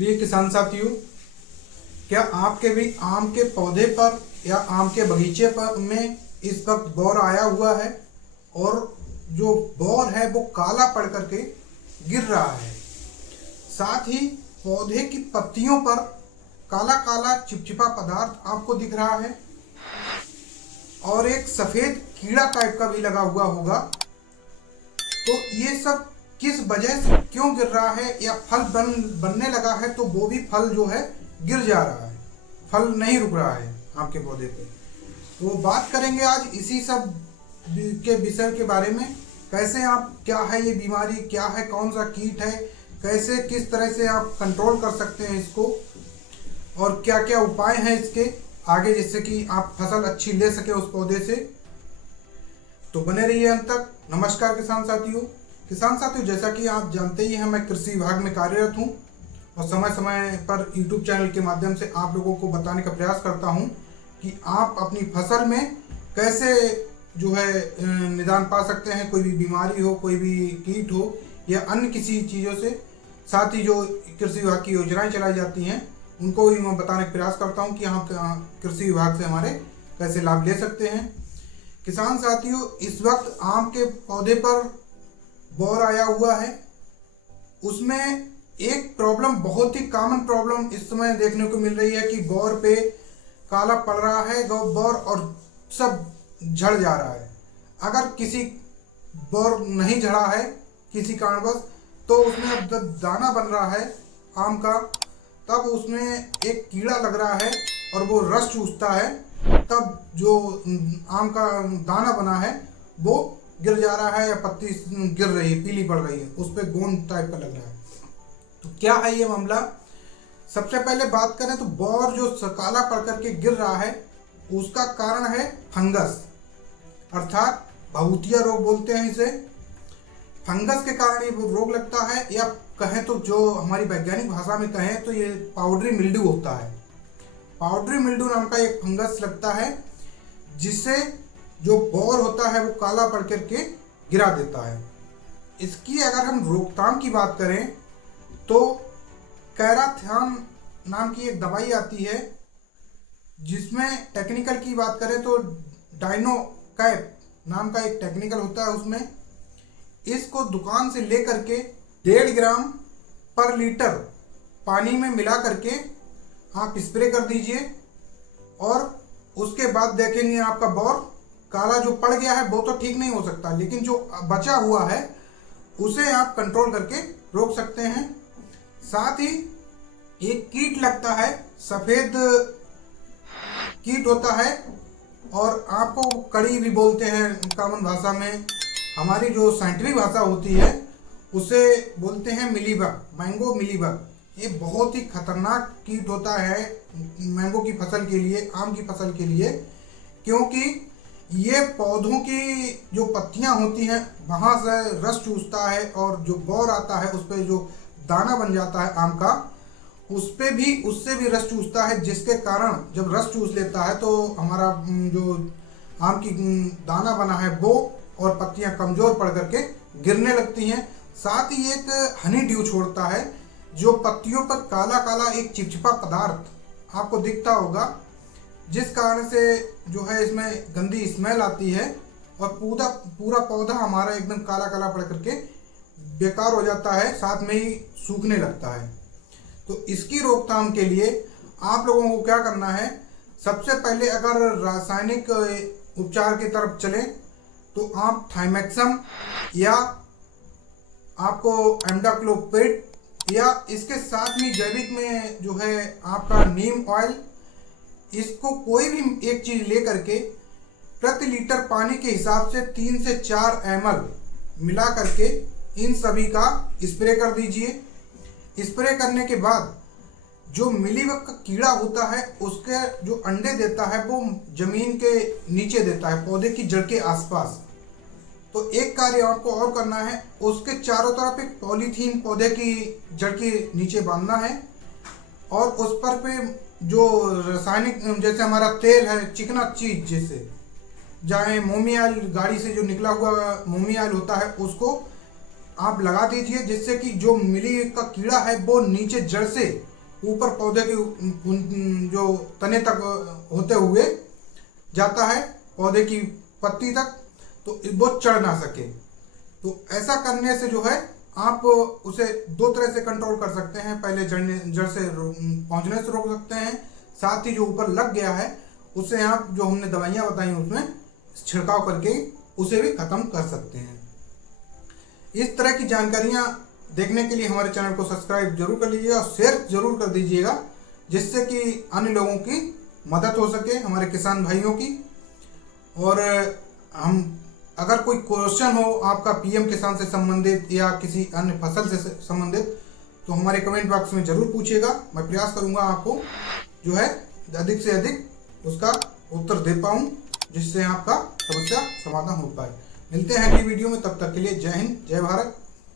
प्रिय किसान साथियों, क्या आपके भी आम के पौधे पर या आम के बगीचे पर में इस वक्त बौर आया हुआ है और जो बौर है वो काला पड़ करके गिर रहा है। साथ ही पौधे की पत्तियों पर काला काला चिपचिपा पदार्थ आपको दिख रहा है और एक सफेद कीड़ा टाइप का भी लगा हुआ होगा। तो ये सब किस वजह से क्यों गिर रहा है, या फल बनने लगा है तो वो भी फल जो है गिर जा रहा है, फल नहीं रुक रहा है आपके पौधे पे। तो बात करेंगे आज इसी सब के विषय के बारे में। कैसे आप, क्या है ये बीमारी, क्या है, कौन सा कीट है, कैसे किस तरह से आप कंट्रोल कर सकते हैं इसको, और क्या क्या उपाय हैं इसके आगे, जिससे कि आप फसल अच्छी ले सके उस पौधे से। तो बने रहिए अंत तक। नमस्कार किसान साथियों, जैसा कि आप जानते ही हैं, मैं कृषि विभाग में कार्यरत हूं और समय समय पर YouTube चैनल के माध्यम से आप लोगों को बताने का प्रयास करता हूं कि आप अपनी फसल में कैसे जो है निदान पा सकते हैं, कोई भी बीमारी हो, कोई भी कीट हो या अन्य किसी चीज़ों से। साथ ही जो कृषि विभाग की योजनाएं चलाई जाती हैं उनको भी मैं बताने का प्रयास करता हूं कि हम कृषि विभाग से हमारे कैसे लाभ ले सकते हैं। किसान साथियों, इस वक्त आम के पौधे पर बौर आया हुआ है। उसमें एक प्रॉब्लम, बहुत ही कॉमन प्रॉब्लम इस समय देखने को मिल रही है कि बौर पे काला पड़ रहा है बौर और सब झड़ जा रहा है। अगर किसी बौर नहीं झड़ा है किसी कारणवश, तो उसमें अब जब दाना बन रहा है आम का, तब उसमें एक कीड़ा लग रहा है और वो रस चूसता है, तब जो आम का दाना बना है वो गिर जा रहा है या पत्ती गिर रही है, पीली पड़ रही है, उस पर गोंद टाइप का लग रहा है। तो क्या है ये मामला? सबसे पहले बात करें तो बौर जो काला पड़ करके गिर रहा है उसका कारण है फंगस, अर्थात भभूतिया रोग बोलते हैं इसे। फंगस के कारण ये रोग लगता है, या कहें तो जो हमारी वैज्ञानिक भाषा में कहें तो ये पाउडरी मिल्ड्यू होता है। पाउडरी मिल्ड्यू नाम का एक फंगस लगता है जिससे जो बौर होता है वो काला पड़ करके गिरा देता है। इसकी अगर हम रोकथाम की बात करें तो कैराथ्यान नाम की एक दवाई आती है, जिसमें टेक्निकल की बात करें तो डाइनोकैप नाम का एक टेक्निकल होता है। उसमें इसको दुकान से ले करके 1.5 ग्राम पर लीटर पानी में मिला करके आप स्प्रे कर दीजिए, और उसके बाद देखेंगे आपका बौर काला जो पड़ गया है वो तो ठीक नहीं हो सकता, लेकिन जो बचा हुआ है उसे आप कंट्रोल करके रोक सकते हैं। साथ ही एक कीट लगता है, सफेद कीट होता है, और आपको कड़ी भी बोलते हैं कॉमन भाषा में। हमारी जो साइंटिफिक भाषा होती है उसे बोलते हैं मिलीबग, मैंगो मिलीबग। ये बहुत ही खतरनाक कीट होता है मैंगो की फसल के लिए, आम की फसल के लिए, क्योंकि ये पौधों की जो पत्तियां होती हैं वहां से रस चूसता है, और जो बौर आता है उस पर जो दाना बन जाता है आम का, उससे भी रस चूसता है, जिसके कारण जब रस चूस लेता है तो हमारा जो आम की दाना बना है वो और पत्तियां कमजोर पड़ करके गिरने लगती हैं। साथ ही एक हनी ड्यू छोड़ता है जो पत्तियों पर काला काला एक चिपचिपा पदार्थ आपको दिखता होगा, जिस कारण से जो है इसमें गंदी स्मेल आती है और पूरा पौधा हमारा एकदम काला काला पड़ करके बेकार हो जाता है, साथ में ही सूखने लगता है। तो इसकी रोकथाम के लिए आप लोगों को क्या करना है? सबसे पहले अगर रासायनिक उपचार की तरफ चलें तो आप थाइमेक्सम या आपको एमडाक्लोपिड, या इसके साथ में जैविक में जो है आपका नीम ऑयल, इसको कोई भी एक चीज ले करके प्रति लीटर पानी के हिसाब से 3 से 4 ml मिला करके इन सभी का स्प्रे कर दीजिए। स्प्रे करने के बाद जो मिलीबग का कीड़ा होता है उसके जो अंडे देता है वो जमीन के नीचे देता है, पौधे की जड़ के आसपास। तो एक कार्य आपको और करना है, उसके चारों तरफ एक पॉलीथीन पौधे की जड़ के नीचे बांधना है, और उस पर पे जो रासायनिक, जैसे हमारा तेल है, चिकना चीज, जैसे चाहे मोमी ऑयल, गाड़ी से जो निकला हुआ मोमी ऑयल होता है, उसको आप लगा दीजिए, जिससे कि जो मिली का कीड़ा है वो नीचे जड़ से ऊपर पौधे के जो तने तक होते हुए जाता है, पौधे की पत्ती तक, तो वो चढ़ ना सके। तो ऐसा करने से जो है आप उसे दो तरह से कंट्रोल कर सकते हैं। पहले जड़ से पहुंचने से रोक सकते हैं, साथ ही जो ऊपर लग गया है उसे आप जो हमने दवाइयां बताई उसमें छिड़काव करके उसे भी खत्म कर सकते हैं। इस तरह की जानकारियां देखने के लिए हमारे चैनल को सब्सक्राइब जरूर कर लीजिएगा और शेयर जरूर कर दीजिएगा, जिससे कि अन्य लोगों की मदद हो सके, हमारे किसान भाइयों की। और हम अगर कोई क्वेश्चन हो आपका पीएम किसान से संबंधित या किसी अन्य फसल से संबंधित, तो हमारे कमेंट बॉक्स में जरूर पूछिएगा। मैं प्रयास करूंगा आपको जो है अधिक से अधिक उसका उत्तर दे पाऊं, जिससे आपका समस्या समाधान हो पाए। मिलते हैं अगली वीडियो में, तब तक के लिए जय हिंद, जय भारत।